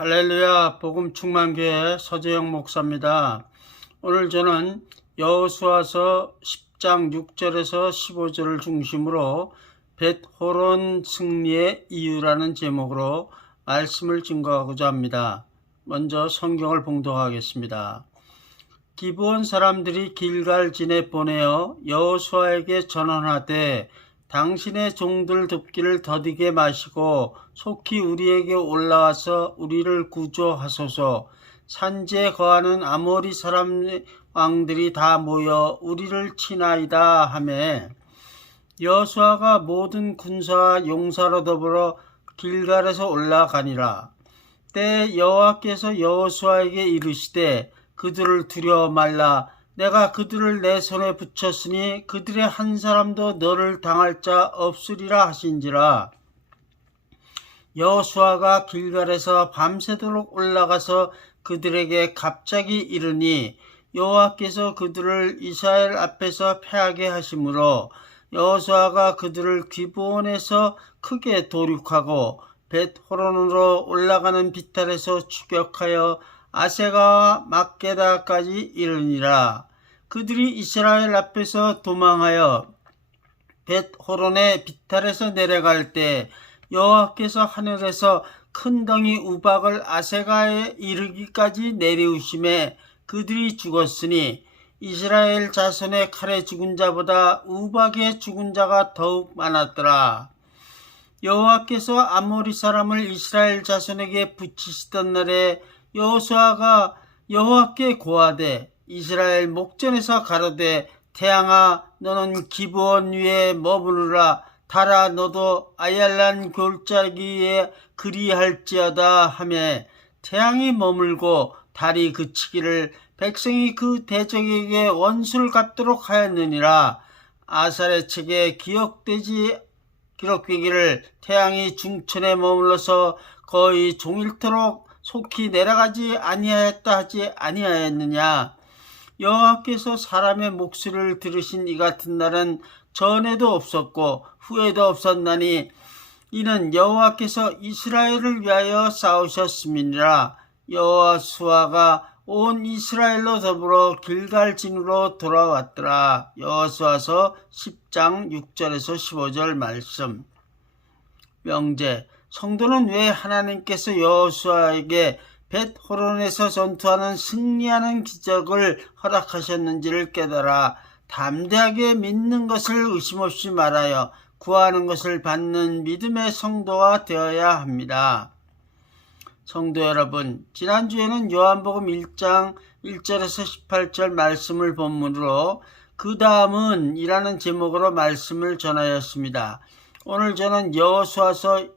할렐루야, 복음 충만교회 서재영 목사입니다. 오늘 저는 여호수아서 10장 6절에서 15절을 중심으로 벳호론 승리의 이유라는 제목으로 말씀을 증거하고자 합니다. 먼저 성경을 봉독하겠습니다. 기브온 사람들이 길갈진에 보내어 여호수아에게 전언하되 당신의 종들 돕기를 더디게 마시고 속히 우리에게 올라와서 우리를 구조하소서. 산지에 거하는 아모리 사람 왕들이 다 모여 우리를 치나이다 하매 여호수아가 모든 군사와 용사로 더불어 길갈에서 올라가니라. 때에 여호와께서 여호수아에게 이르시되 그들을 두려워 말라. 내가 그들을 내 손에 붙였으니 그들의 한 사람도 너를 당할 자 없으리라 하신지라. 여호수아가 길갈에서 밤새도록 올라가서 그들에게 갑자기 이르니 여호와께서 그들을 이스라엘 앞에서 패하게 하심으로 여호수아가 그들을 기브온에서 크게 도륙하고 벳호론으로 올라가는 비탈에서 추격하여 아세가와 막게다까지 이르니라. 그들이 이스라엘 앞에서 도망하여 벳호론의 비탈에서 내려갈 때 여호와께서 하늘에서 큰 덩이 우박을 아세가에 이르기까지 내리우심에 그들이 죽었으니 이스라엘 자손의 칼에 죽은 자보다 우박에 죽은 자가 더욱 많았더라. 여호와께서 아모리 사람을 이스라엘 자손에게 붙이시던 날에 여호수아가 여호와께 고하되 이스라엘 목전에서 가로되 태양아 너는 기브온 위에 머무르라. 달아 너도 아얄란 골짜기에 그리할지어다 하며 태양이 머물고 달이 그치기를 백성이 그 대적에게 원수를 갚도록 하였느니라. 아살의 책에 기록되기를 태양이 중천에 머물러서 거의 종일토록 속히 내려가지 아니하였다 하지 아니하였느냐. 여호와께서 사람의 목소리를 들으신 이 같은 날은 전에도 없었고 후에도 없었나니 이는 여호와께서 이스라엘을 위하여 싸우셨음이니라. 여호수아가 온 이스라엘로 더불어 길갈진으로 돌아왔더라. 여호수아서 10장 6절에서 15절 말씀. 명제. 성도는 왜 하나님께서 여호수아에게 벳호론에서 전투하는 승리하는 기적을 허락하셨는지를 깨달아 담대하게 믿는 것을 의심없이 말하여 구하는 것을 받는 믿음의 성도가 되어야 합니다. 성도 여러분, 지난주에는 요한복음 1장 1절에서 18절 말씀을 본문으로 그 다음은 이라는 제목으로 말씀을 전하였습니다. 오늘 저는 여호수아서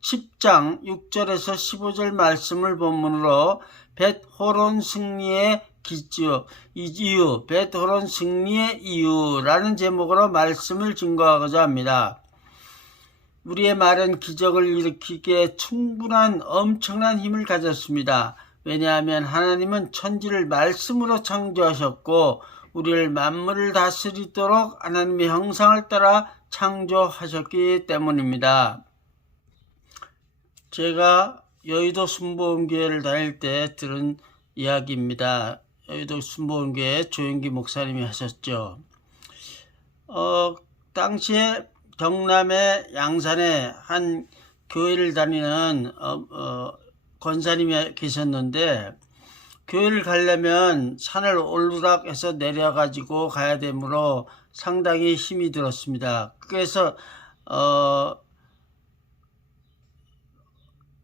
10장 6절에서 15절 말씀을 본문으로 벳호론 승리의 이유, 벳호론 승리의 이유라는 제목으로 말씀을 증거하고자 합니다. 우리의 말은 기적을 일으키기에 충분한 엄청난 힘을 가졌습니다. 왜냐하면 하나님은 천지를 말씀으로 창조하셨고 우리를 만물을 다스리도록 하나님의 형상을 따라 창조하셨기 때문입니다. 제가 여의도 순복음교회를 다닐 때 들은 이야기입니다. 여의도 순복음교회 조영기 목사님이 하셨죠. 당시에 경남의 양산에 한 교회를 다니는 권사님이 계셨는데 교회를 가려면 산을 오르락해서 내려가지고 가야 되므로 상당히 힘이 들었습니다. 그래서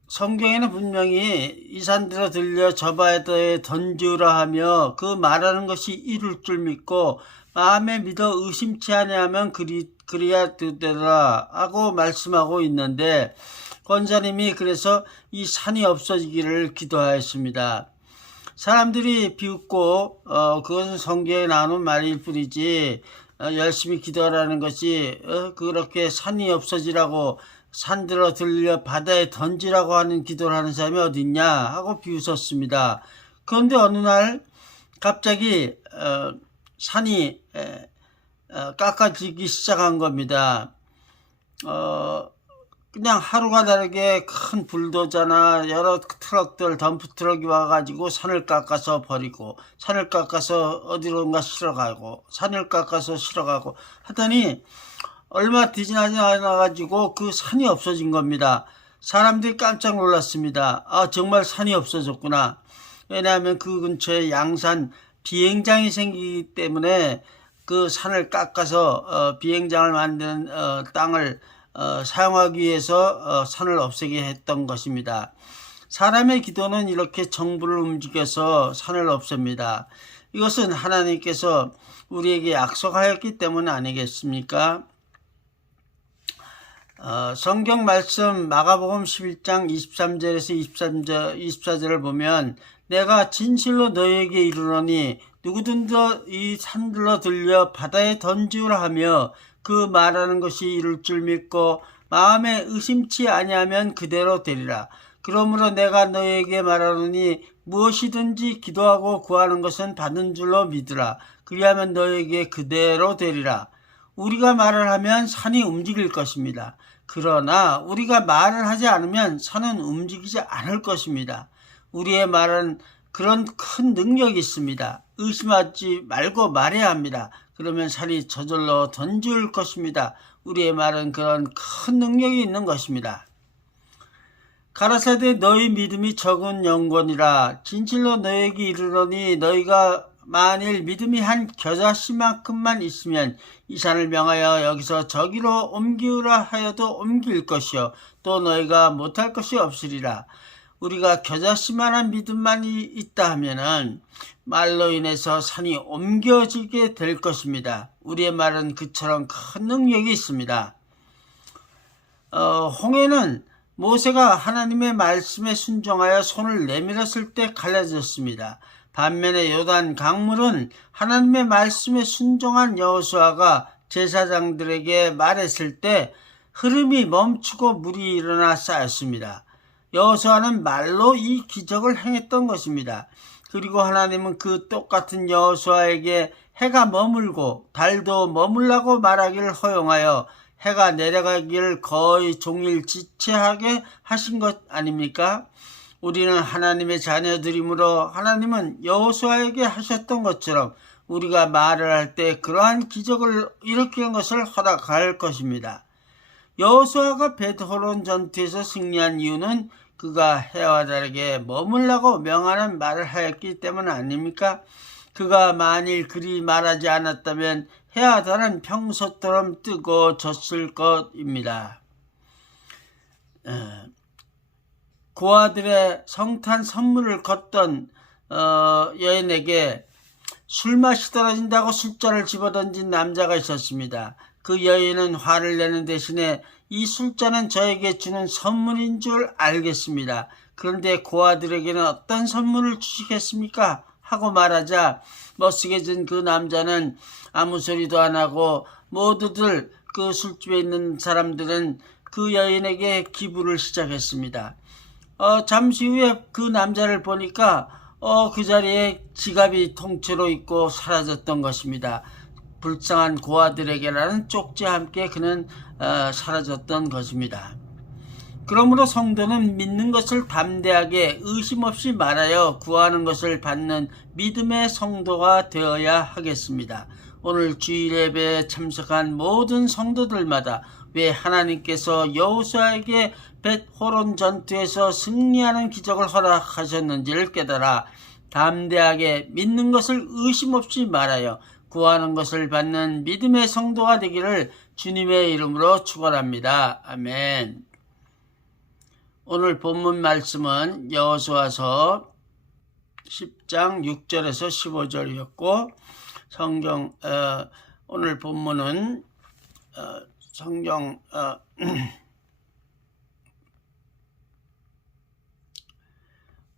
성경에는 분명히 이 산들어 들려 저 바다에 던지우라 하며 그 말하는 것이 이룰 줄 믿고 마음에 믿어 의심치 아니하면 그리야 되더라 하고 말씀하고 있는데 권사님이 그래서 이 산이 없어지기를 기도하였습니다. 사람들이 비웃고 그것은 성경에 나오는 말일 뿐이지 열심히 기도하라는 것이 그렇게 산이 없어지라고 산들어 들려 바다에 던지라고 하는 기도를 하는 사람이 어디 있냐 하고 비웃었습니다. 그런데 어느 날 갑자기 산이 깎아지기 시작한 겁니다. 그냥 하루가 다르게 큰 불도저나 여러 트럭들, 덤프트럭이 와가지고 산을 깎아서 버리고, 산을 깎아서 어디론가 실어가고, 산을 깎아서 실어가고 하더니 얼마 되지 않아가지고 그 산이 없어진 겁니다. 사람들이 깜짝 놀랐습니다. 아, 정말 산이 없어졌구나. 왜냐하면 그 근처에 양산 비행장이 생기기 때문에 그 산을 깎아서 비행장을 만드는 땅을 사용하기 위해서 산을 없애게 했던 것입니다. 사람의 기도는 이렇게 정부를 움직여서 산을 없앱니다. 이것은 하나님께서 우리에게 약속하였기 때문 아니겠습니까? 성경 말씀 마가복음 11장 23절에서 24절을 보면 내가 진실로 너희에게 이르노니 누구든지 이 산들로 들려 바다에 던지우라 하며 그 말하는 것이 이룰 줄 믿고 마음에 의심치 아니하면 그대로 되리라. 그러므로 내가 너희에게 말하노니 무엇이든지 기도하고 구하는 것은 받은 줄로 믿으라. 그리하면 너희에게 그대로 되리라. 우리가 말을 하면 산이 움직일 것입니다. 그러나 우리가 말을 하지 않으면 산은 움직이지 않을 것입니다. 우리의 말은 그런 큰 능력이 있습니다. 의심하지 말고 말해야 합니다. 그러면 산이 저절로 던질 것입니다. 우리의 말은 그런 큰 능력이 있는 것입니다. 가라사대 너희 믿음이 적은 영혼이라 진실로 너희에게 이르노니 너희가 만일 믿음이 한 겨자씨만큼만 있으면 이 산을 명하여 여기서 저기로 옮기우라 하여도 옮길 것이요 또 너희가 못할 것이 없으리라. 우리가 겨자씨만한 믿음만 있다 하면은 말로 인해서 산이 옮겨지게 될 것입니다. 우리의 말은 그처럼 큰 능력이 있습니다. 홍해는 모세가 하나님의 말씀에 순종하여 손을 내밀었을 때 갈라졌습니다. 반면에 요단 강물은 하나님의 말씀에 순종한 여호수아가 제사장들에게 말했을 때 흐름이 멈추고 물이 일어나 쌓였습니다. 여호수아는 말로 이 기적을 행했던 것입니다. 그리고 하나님은 그 똑같은 여호수아에게 해가 머물고 달도 머물라고 말하기를 허용하여 해가 내려가기를 거의 종일 지체하게 하신 것 아닙니까? 우리는 하나님의 자녀들이므로 하나님은 여호수아에게 하셨던 것처럼 우리가 말을 할 때 그러한 기적을 일으키는 것을 허락할 것입니다. 여호수아가 벳호론 전투에서 승리한 이유는 그가 해와 다르게 머물라고 명하는 말을 하였기 때문 아닙니까? 그가 만일 그리 말하지 않았다면 해와 달은 평소처럼 뜨고 졌을 것입니다. 고아들의 성탄 선물을 걷던 여인에게 술맛이 떨어진다고 술잔을 집어던진 남자가 있었습니다. 그 여인은 화를 내는 대신에 이 술잔은 저에게 주는 선물인 줄 알겠습니다. 그런데 고아들에게는 어떤 선물을 주시겠습니까? 하고 말하자 멋쓰게진 그 남자는 아무 소리도 안 하고 모두들 그 술집에 있는 사람들은 그 여인에게 기부를 시작했습니다. 잠시 후에 그 남자를 보니까 그 자리에 지갑이 통째로 있고 사라졌던 것입니다. 불쌍한 고아들에게라는 쪽지와 함께 그는 사라졌던 것입니다. 그러므로 성도는 믿는 것을 담대하게 의심 없이 말하여 구하는 것을 받는 믿음의 성도가 되어야 하겠습니다. 오늘 주일 예배에 참석한 모든 성도들마다 왜 하나님께서 여호수아에게 벳호론 전투에서 승리하는 기적을 허락하셨는지를 깨달아 담대하게 믿는 것을 의심 없이 말하여 구하는 것을 받는 믿음의 성도가 되기를 주님의 이름으로 축원합니다. 아멘. 오늘 본문 말씀은 여호수아서 10장 6절에서 15절이었고 오늘 본문은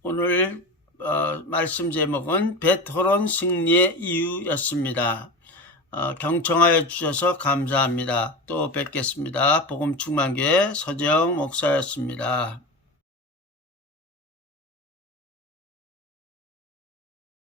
오늘 말씀 제목은 벳호론 승리의 이유였습니다. 경청하여 주셔서 감사합니다. 또 뵙겠습니다. 복음 충만교회 서재영 목사였습니다.